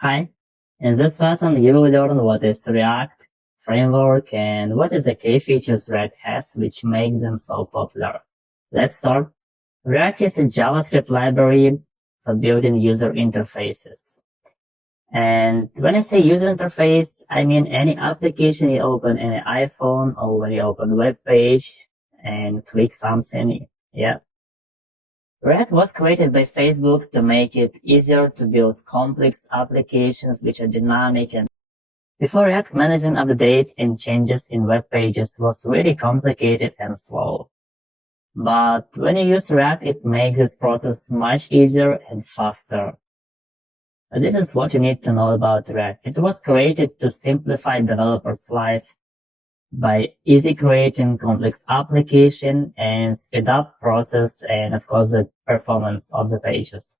Hi, in this lesson you will learn what is React framework and what is the key features React has which make them so popular. Let's start. React is a JavaScript library for building user interfaces. And when I say user interface, I mean any application you open in an iPhone or when you open a web page and click something. Yeah. React was created by Facebook to make it easier to build complex applications which are dynamic and before React managing updates and changes in web pages was really complicated and slow. But when you use React, it makes this process much easier and faster. This is what you need to know about React. It was created to simplify developers' life by easy creating complex application and speed up process and of course the performance of the pages.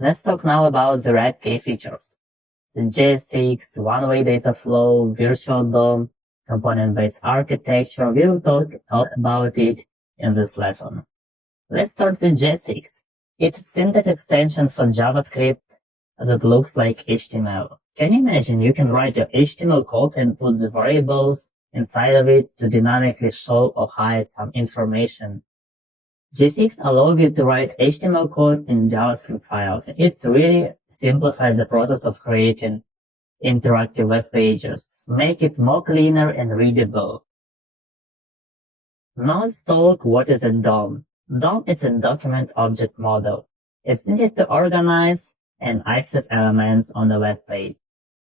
Let's talk now about the React key features. The JSX, one-way data flow, virtual DOM, component-based architecture. We will talk about it in this lesson. Let's start with JSX. It's a syntax extension for JavaScript that looks like HTML. Can you imagine you can write your HTML code and put the variables inside of it to dynamically show or hide some information? JSX allows you to write HTML code in JavaScript files. It really simplifies the process of creating interactive web pages, make it more cleaner and readable. Now let's talk what is a DOM. DOM is a document object model. It's needed to organize and access elements on the web page.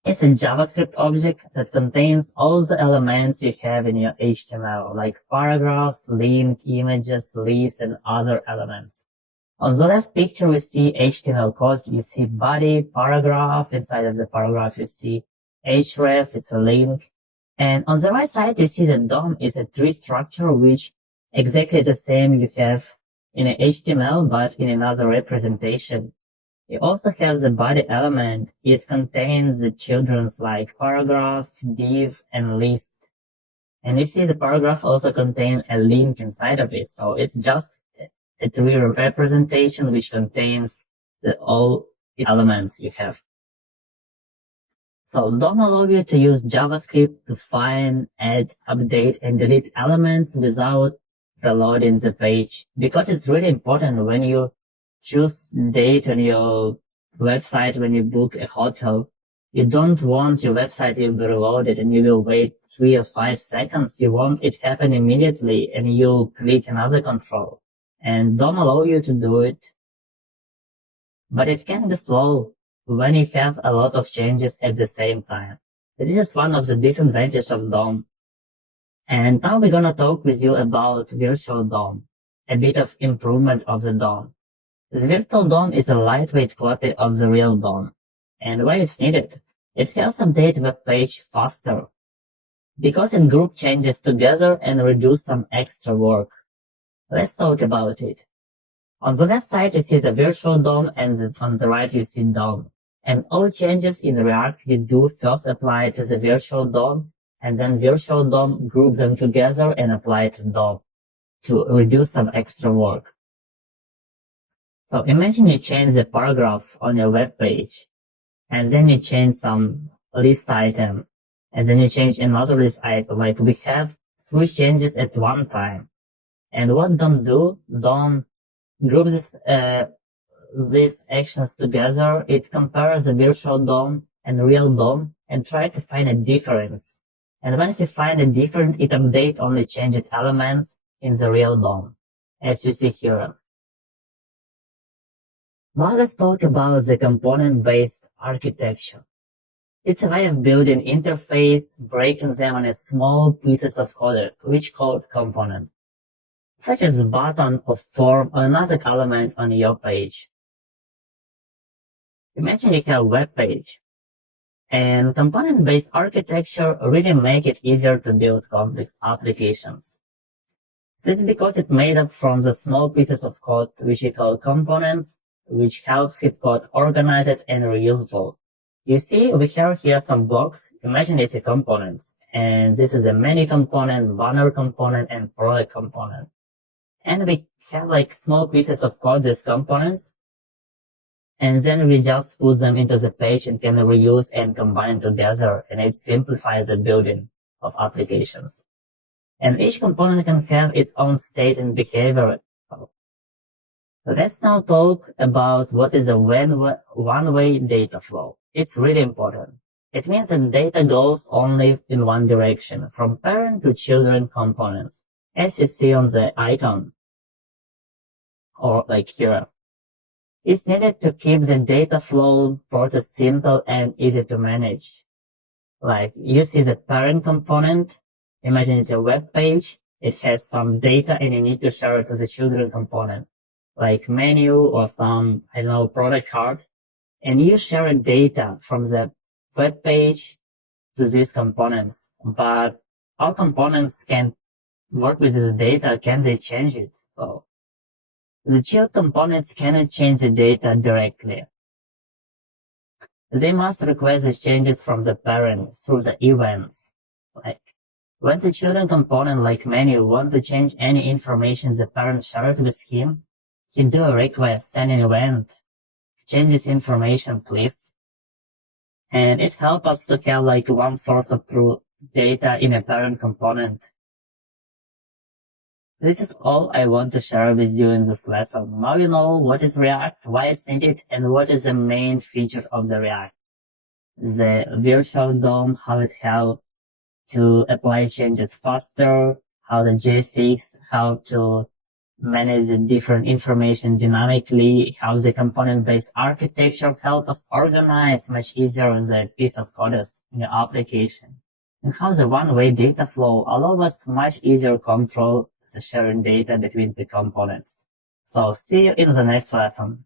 It's a JavaScript object that contains all the elements you have in your HTML, like paragraphs, link, images, lists, and other elements. On the left picture, we see HTML code. You see body, paragraph. Inside of the paragraph, you see href, it's a link. And on the right side, you see the DOM is a tree structure, which exactly the same you have in an HTML, but in another representation. You also have the body element. It contains the children's like paragraph, div, and list. And you see the paragraph also contains a link inside of it. So it's just a tree representation which contains all elements you have. So DOM allows you to use JavaScript to find, add, update, and delete elements without reloading the page. Because it's really important when you choose date on your website when you book a hotel. You don't want your website to be reloaded and you will wait 3 or 5 seconds. You want it to happen immediately and you'll click another control. And DOM allow you to do it. But it can be slow when you have a lot of changes at the same time. This is one of the disadvantages of DOM. And now we're gonna talk with you about virtual DOM, a bit of improvement of the DOM. The virtual DOM is a lightweight copy of the real DOM, and when it's needed, it helps update web page faster, because it groups changes together and reduce some extra work. Let's talk about it. On the left side you see the virtual DOM and on the right you see DOM. And all changes in React you do first apply to the virtual DOM, and then virtual DOM groups them together and apply to DOM to reduce some extra work. So imagine you change the paragraph on your web page, and then you change some list item, and then you change another list item. Like we have 3 changes at one time. And what DOM do? DOM groups these actions together. It compares the virtual DOM and real DOM and try to find a difference. And once you find a difference, it updates only changed elements in the real DOM, as you see here. Now let's talk about the component-based architecture. It's a way of building interface, breaking them into small pieces of code, which called component, such as a button or form or another element on your page. Imagine you have a web page, and component-based architecture really make it easier to build complex applications. That's because it's made up from the small pieces of code which we call components, which helps keep code organized and reusable. You see, we have here some blocks. Imagine these are components, and this is a menu component, banner component, and product component. And we have like small pieces of code, these components, And then we just put them into the page and can reuse and combine together, and it simplifies the building of applications. And each component can have its own state and behavior. Let's now talk about what is a one-way data flow. It's really important. It means that data goes only in one direction, from parent to children components, as you see on the icon, or like here. It's needed to keep the data flow process simple and easy to manage. Like you see the parent component, imagine it's a web page, it has some data and you need to share it to the children component, like menu or some, I don't know, product card, and you share data from the web page to these components. But our components can work with this data, can they change it? So the child components cannot change the data directly. They must request the changes from the parent through the events. Like when the children component like menu want to change any information the parent shared with him, he do a request, send an event, change this information please. And it helps us to have like one source of truth data in a parent component. This is all I want to share with you in this lesson. Now you know what is React, why it's needed, and what is the main feature of the React. The virtual DOM, how it helps to apply changes faster, how the JSX, how to manage the different information dynamically, how the component-based architecture helps us organize much easier the piece of code in the application, and how the one-way data flow allows us much easier control the sharing data between the components. So see you in the next lesson.